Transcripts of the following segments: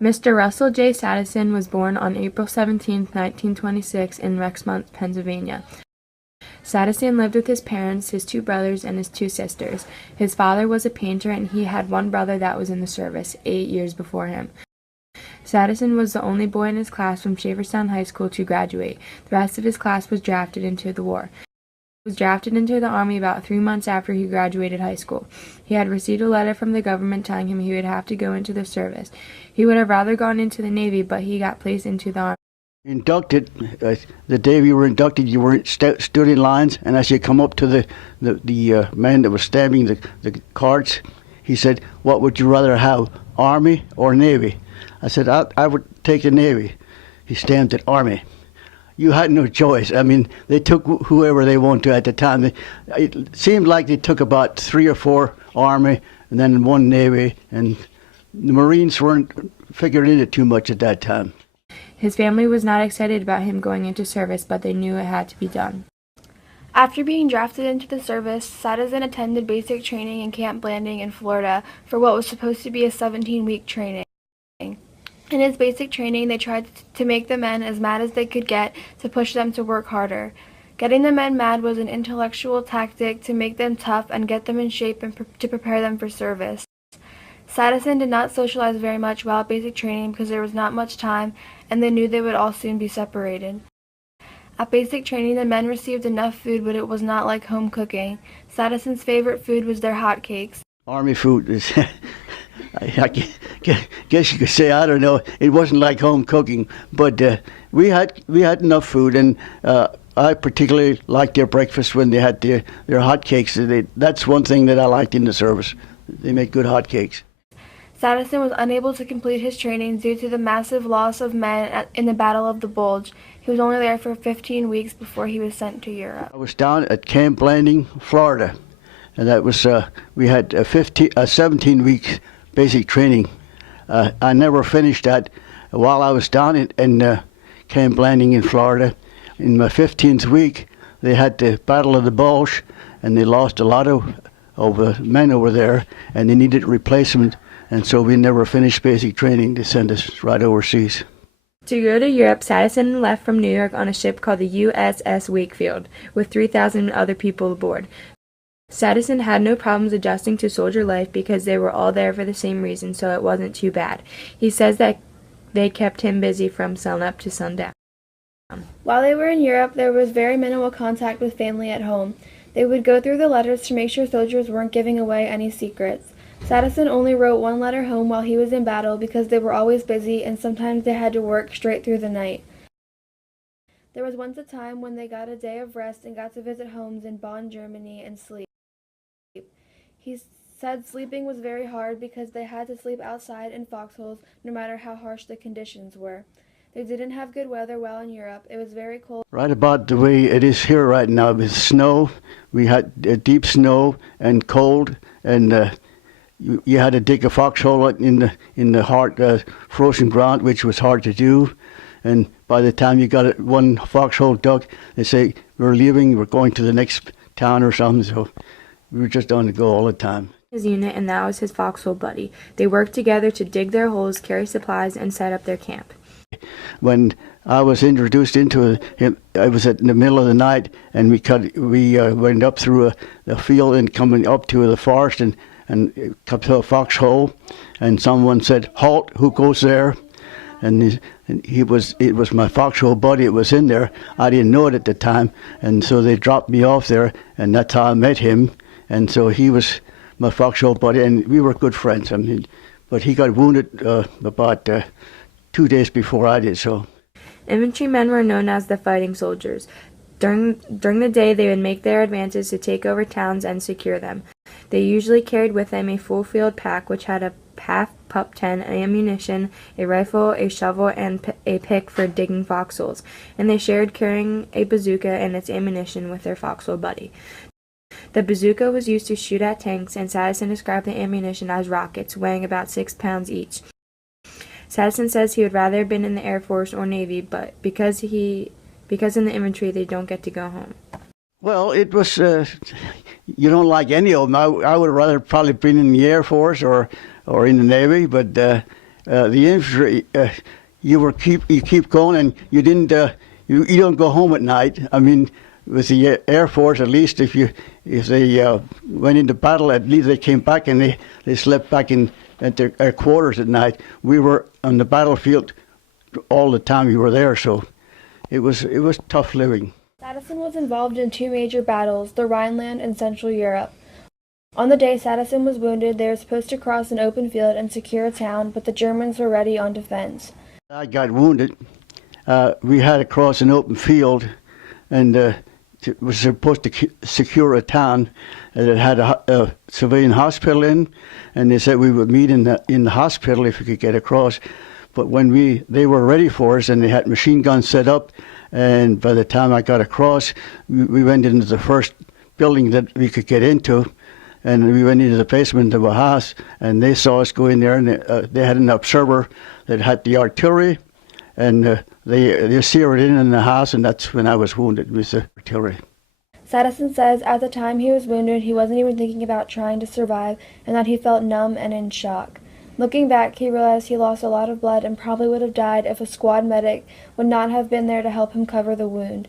Mr. Russell J. Sattazahn was born on April 17, 1926 in Rexmont, Pennsylvania. Sattazahn lived with his parents, his two brothers, and his two sisters. His father was a painter, and he had one brother that was in the service 8 years before him. Sattazahn was the only boy in his class from Shaverstown High School to graduate. The rest of his class was drafted into the war. He was drafted into the Army about 3 months after he graduated high school. He had received a letter from the government telling him he would have to go into the service. He would have rather gone into the Navy, but he got placed into the Army. Inducted, the day we were inducted, you were stood in lines, and as you come up to the man that was stamping the cards, he said, "What would you rather have, Army or Navy?" I said, I would take the Navy. He stamped it, Army. You had no choice. I mean, they took whoever they wanted to at the time. It seemed like they took about 3 or 4 Army and then 1 Navy, and the Marines weren't figured in it too much at that time. His family was not excited about him going into service, but they knew it had to be done. After being drafted into the service, Sattazahn attended basic training in Camp Blanding in Florida for what was supposed to be a 17-week training. In his basic training, they tried to make the men as mad as they could get to push them to work harder. Getting the men mad was an intellectual tactic to make them tough and get them in shape and to prepare them for service. Sattazahn did not socialize very much while at basic training because there was not much time, and they knew they would all soon be separated. At basic training, the men received enough food, but it was not like home cooking. Sattazahn's favorite food was their hot cakes. Army food is, I guess you could say, I don't know, it wasn't like home cooking, but we had enough food, and I particularly liked their breakfast when they had their hot cakes. That's one thing that I liked in the service. They make good hot cakes. Sattazahn was unable to complete his training due to the massive loss of men in the Battle of the Bulge. He was only there for 15 weeks before he was sent to Europe. I was down at Camp Blanding, Florida, and that was we had a 17-week basic training. I never finished that. While I was down in Camp Blanding in Florida, in my 15th week, they had the Battle of the Bulge, and they lost a lot of men over there, and they needed replacement. And so we never finished basic training. They sent us right overseas. To go to Europe, Sattazahn left from New York on a ship called the USS Wakefield, with 3,000 other people aboard. Sattazahn had no problems adjusting to soldier life because they were all there for the same reason, so it wasn't too bad. He says that they kept him busy from sunup to sundown. While they were in Europe, there was very minimal contact with family at home. They would go through the letters to make sure soldiers weren't giving away any secrets. Sattazahn only wrote 1 letter home while he was in battle because they were always busy and sometimes they had to work straight through the night. There was once a time when they got a day of rest and got to visit homes in Bonn, Germany, and sleep. He said sleeping was very hard because they had to sleep outside in foxholes no matter how harsh the conditions were. They didn't have good weather while in Europe. It was very cold. Right about the way it is here right now with snow. We had deep snow and cold, and you had to dig a foxhole in the hard frozen ground, which was hard to do. And by the time you got one foxhole dug, they say, "We're leaving, we're going to the next town," or something. So we were just on the go all the time. His unit, and that was his foxhole buddy. They worked together to dig their holes, carry supplies, and set up their camp. When I was introduced into it, I was in the middle of the night, and we went up through a field and coming up to the forest and come to a foxhole, and someone said, "Halt! Who goes there?" And it was my foxhole buddy. It was in there. I didn't know it at the time, and so they dropped me off there, and that's how I met him. And so he was my foxhole buddy, and we were good friends. I mean, but he got wounded about 2 days before I did. So, Infantrymen were known as the fighting soldiers. During the day, they would make their advances to take over towns and secure them. They usually carried with them a full field pack, which had a half-pup tent, ammunition, a rifle, a shovel, and a pick for digging foxholes, and they shared carrying a bazooka and its ammunition with their foxhole buddy. The bazooka was used to shoot at tanks, and Sattazahn described the ammunition as rockets, weighing about 6 pounds each. Sattazahn says he would rather have been in the Air Force or Navy, but because in the infantry they don't get to go home. Well, it was, you don't like any of them. I would have rather probably been in the Air Force or in the Navy, but the infantry, you keep going, and you didn't you don't go home at night. I mean, with the Air Force, at least if they went into battle, at least they came back and they slept back at their quarters at night. We were on the battlefield all the time you were there, so it was tough living. Sattazahn was involved in 2 major battles, the Rhineland and Central Europe. On the day Sattazahn was wounded, they were supposed to cross an open field and secure a town, but the Germans were ready on defense. I got wounded. We had to cross an open field, and was supposed to secure a town that had a civilian hospital in, and they said we would meet in the hospital if we could get across. But when they were ready for us, and they had machine guns set up, and by the time I got across, we went into the first building that we could get into, and we went into the basement of a house, and they saw us go in there, and they had an observer that had the artillery, and they zeroed in the house, and that's when I was wounded with the artillery. Sattazahn says at the time he was wounded, he wasn't even thinking about trying to survive, and that he felt numb and in shock. Looking back, he realized he lost a lot of blood and probably would have died if a squad medic would not have been there to help him cover the wound.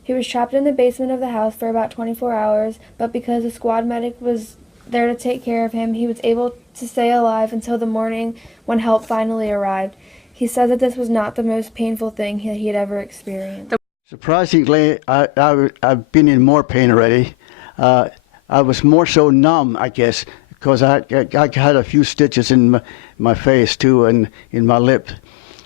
He was trapped in the basement of the house for about 24 hours, but because the squad medic was there to take care of him, he was able to stay alive until the morning when help finally arrived. He said that this was not the most painful thing he had ever experienced. Surprisingly, I've been in more pain already. I was more so numb, I guess, because I had a few stitches in my face too, and in my lip,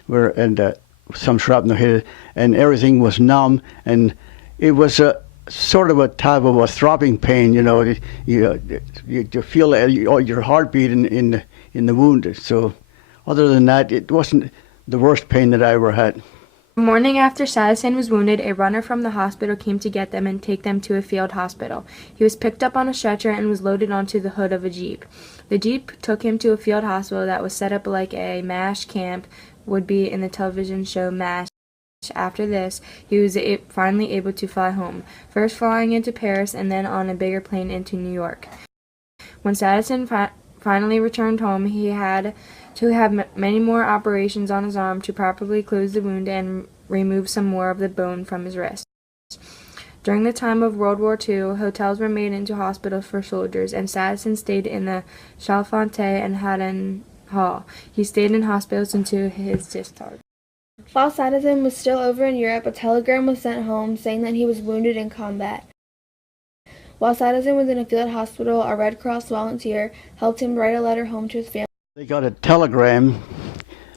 and some shrapnel hit it, and everything was numb, and it was a sort of a type of a throbbing pain, you know. You feel your heartbeat in the wound. So, other than that, it wasn't the worst pain that I ever had. The morning after Sattazahn was wounded, a runner from the hospital came to get them and take them to a field hospital. He was picked up on a stretcher and was loaded onto the hood of a Jeep. The Jeep took him to a field hospital that was set up like a MASH camp would be in the television show MASH. After this, he was finally able to fly home, first flying into Paris and then on a bigger plane into New York. When Sattazahn finally returned home, he had to have many more operations on his arm to properly close the wound and remove some more of the bone from his wrist. During the time of World War II, hotels were made into hospitals for soldiers, and Sattazahn stayed in the Chalfonte and Haddon Hall. He stayed in hospitals until his discharge. While Sattazahn was still over in Europe, a telegram was sent home saying that he was wounded in combat. While Sattazahn was in a field hospital, a Red Cross volunteer helped him write a letter home to his family. They got a telegram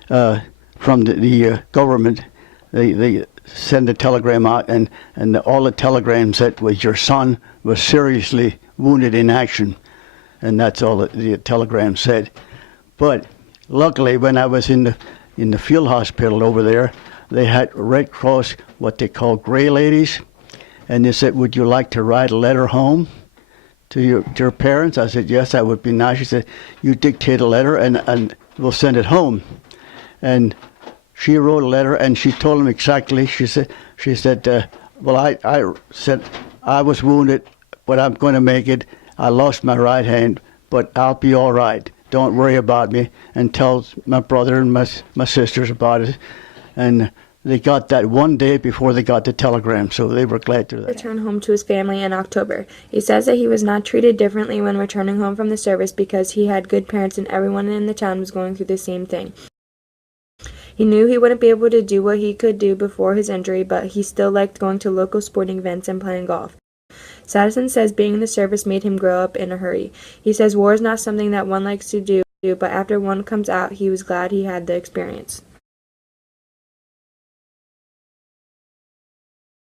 from the government. They send a telegram out, and all the telegram said was your son was seriously wounded in action, and that's all the telegram said. But luckily, when I was in the field hospital over there, they had Red Cross, what they call gray ladies, and they said, would you like to write a letter home to your parents? I said, yes, that would be nice. She said, you dictate a letter and we'll send it home. And she wrote a letter and she told them exactly. She said, well, I said, I was wounded, but I'm going to make it. I lost my right hand, but I'll be all right. Don't worry about me, and tell my brother and my sisters about it. And they got that one day before they got the telegram, so they were glad to that. Returned home to his family in October. He says that he was not treated differently when returning home from the service because he had good parents and everyone in the town was going through the same thing. He knew he wouldn't be able to do what he could do before his injury, but he still liked going to local sporting events and playing golf. Sattazahn says being in the service made him grow up in a hurry. He says war is not something that one likes to do, but after one comes out, he was glad he had the experience.